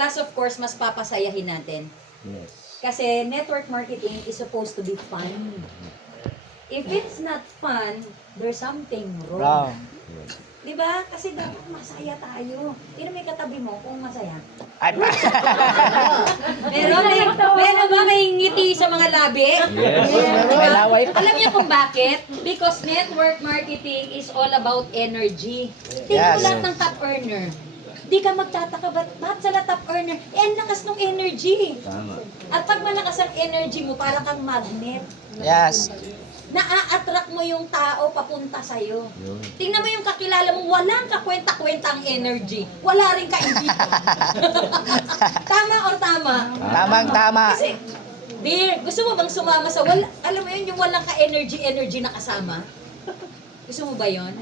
Plus of course, mas papasayahin natin. Yes. Kasi network marketing is supposed to be fun. If it's not fun, there's something wrong. Yes. Di ba? Kasi dapat masaya tayo. Tingnan mo yung katabi mo kung masaya. Ay, Meron ba may ngiti sa mga labi? Yes. may laway pa. Alam niyo kung bakit? Because network marketing is all about energy. Tingnan mo Yes. lahat ng top earner. Di ka magtataka ba't sila top earner? Eh, ang lakas ng energy. Tama. At pag malakas ang energy mo, para kang magnet. Yes. Na-attract mo yung tao papunta sa'yo. Yun. Tingnan mo yung kakilala mong walang kakwenta-kwentang energy. Wala rin kaibigan. Tama or tama? Tamang-tama. Kasi, dear, gusto mo bang sumama sa alam mo yun, yung walang ka-energy na kasama? Gusto mo ba yun?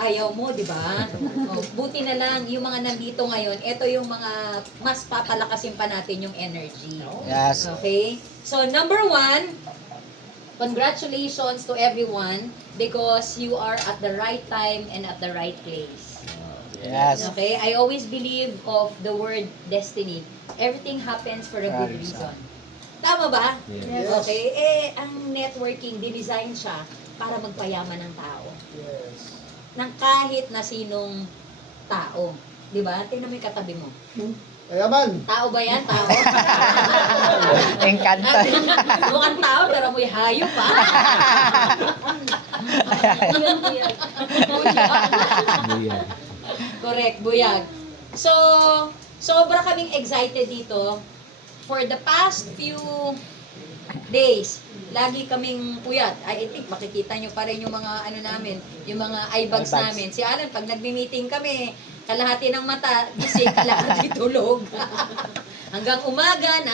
Ayaw mo, di ba? Oh, buti na lang, yung mga nandito ngayon, ito yung mga mas papalakasin pa natin yung energy. Yes. Okay? So, number 1, congratulations to everyone because you are at the right time and at the right place. Yes. Okay? I always believe of the word destiny. Everything happens for a good reason. Tama ba? Yes. Okay? Ang networking, dinesign siya para magpayaman ng tao. Yes. Ng kahit na sinong tao. Di ba? Tingnan mo yung katabi mo. Ayaman. Tao ba yan? Tao? Engkanto. Mukhang tao, pero may hayop pa. Buyag. Correct, buyag. So, sobra kaming excited dito. For the past few days, lagi kaming puyat. I think makikita nyo pa rin yung mga ano namin, yung mga eye bags Eye bags. namin. Si Alan, pag nagmi-meeting kami, kalahati ng mata, gising, kalahati tulog. Hanggang umaga,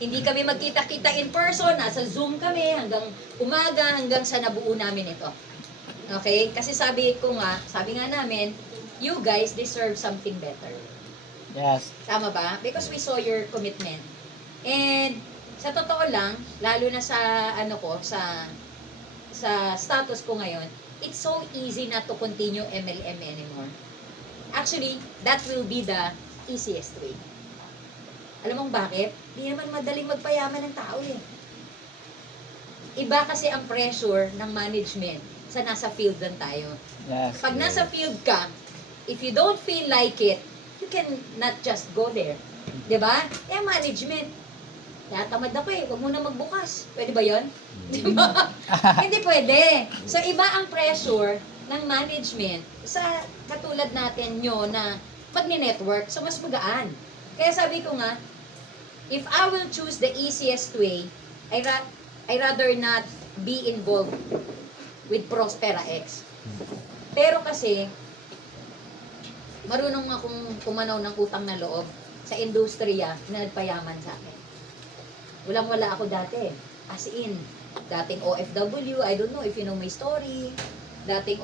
hindi kami magkita-kita in person, nasa Zoom kami, hanggang umaga, hanggang sa nabuo namin ito. Okay? Kasi sabi nga namin, you guys deserve something better. Yes. Tama ba? Because we saw your commitment. And sa totoo lang, lalo na sa sa status ko ngayon, it's so easy not to continue MLM anymore. Actually, that will be the easiest way. Alam mong bakit? Di naman madaling magpayaman ng tao eh. Iba kasi ang pressure ng management sa nasa field lang tayo. Yes. Pag nasa field ka, if you don't feel like it, you can not just go there. 'Di ba? Management. Tamad ako eh, huwag mo na magbukas. Pwede ba yun? Di ba? Hindi pwede. So, iba ang pressure ng management sa katulad natin nyo na pag-network. So, mas magaan. Kaya sabi ko nga, if I will choose the easiest way, I rather not be involved with Prospera X. Pero kasi, marunong akong kumanaw ng utang na loob sa industriya na nagpayaman sa akin. Walang-wala ako dati. As in, dating OFW, I don't know if you know my story. Dating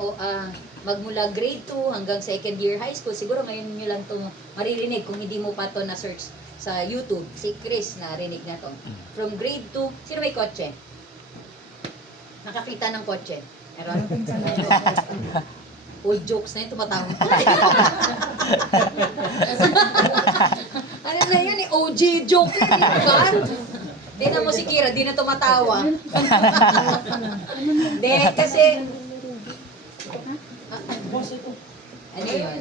magmula grade 2 hanggang second year high school. Siguro ngayon nyo lang ito maririnig kung hindi mo pa ito na-search sa YouTube. Si Chris narinig na to. From grade 2, sino may kotse? Nakakita ng kotse? Meron? Old jokes na yun, tumatawa. Ano na yun eh, OG joke na yun, diba? Tingnan mo si Kira, di na tumatawa. Hindi, kasi... Ano yun?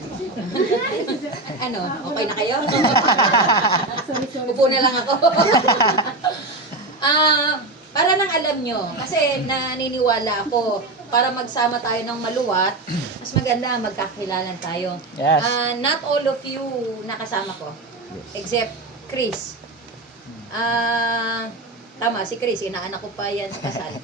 Ano? Okay na kayo? Upo na lang ako. Para nang alam nyo, kasi naniniwala ako, para magsama tayo ng maluwat, mas maganda magkakilala tayo. Yes. Not all of you nakasama ko, except Chris. Tama, si Chris, inaanak ko pa yan sa kasal.